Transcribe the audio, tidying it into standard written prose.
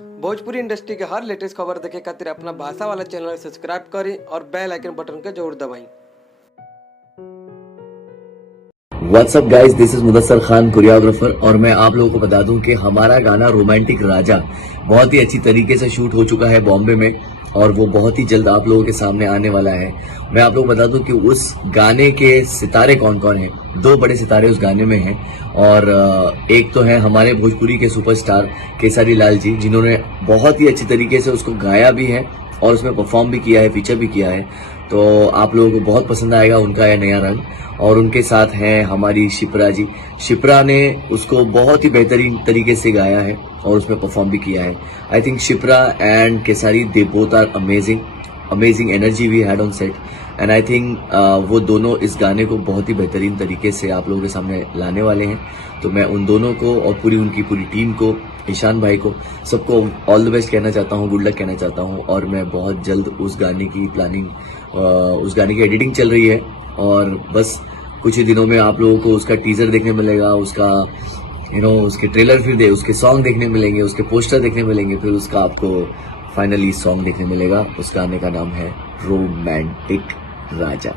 Bhojpuri industry के हर latest खबर देखे खातिर अपना भाषा वाला चैनल सब्सक्राइब करी और बेल आइकन बटन के जरूर दबाई। WhatsApp guys, this is Mudassar Khan choreographer और मैं आप लोगों को बता दूं कि हमारा गाना रोमांटिक राजा बहुत ही अच्छी तरीके से शूट हो चुका है बॉम्बे में और वो बहुत ही जल्द आप लोगों के सामने आने वाला है। मैं आप लोगों को बता दूं कि उस गाने के सितारे कौन कौन हैं। दो बड़े सितारे उस गाने में हैं और एक तो है हमारे भोजपुरी के सुपरस्टार केसरी लाल जी, जिन्होंने बहुत ही अच्छी तरीके से उसको गाया भी है और उसमें परफॉर्म भी किया है, फीचर भी किया है। तो आप लोगों को बहुत पसंद आएगा उनका यह नया रंग। और उनके साथ हैं हमारी शिप्रा जी। शिप्रा ने उसको बहुत ही बेहतरीन तरीके से गाया है और उसमें परफॉर्म भी किया है। I think Shipra and Kesari they both are amazing energy we had on set and I think वो दोनों इस गाने को बहुत ही बेहतरीन तरीके से आप लोगों के सामने लाने वाले हैं। तो मैं उन दोनों को और उनकी पूरी टीम को, ईशान भाई को, सबको ऑल द बेस्ट कहना चाहता हूँ, गुड लक कहना चाहता हूँ। और मैं बहुत जल्द उस गाने की प्लानिंग, उस गाने की एडिटिंग चल रही है और बस कुछ ही दिनों में आप लोगों को उसका टीजर देखने मिलेगा, उसका उसके ट्रेलर फिर उसके सॉन्ग देखने मिलेंगे, उसके पोस्टर देखने मिलेंगे, फिर उसका आपको फाइनली सॉन्ग देखने मिलेगा। उस गाने का नाम है रोमांटिक राजा।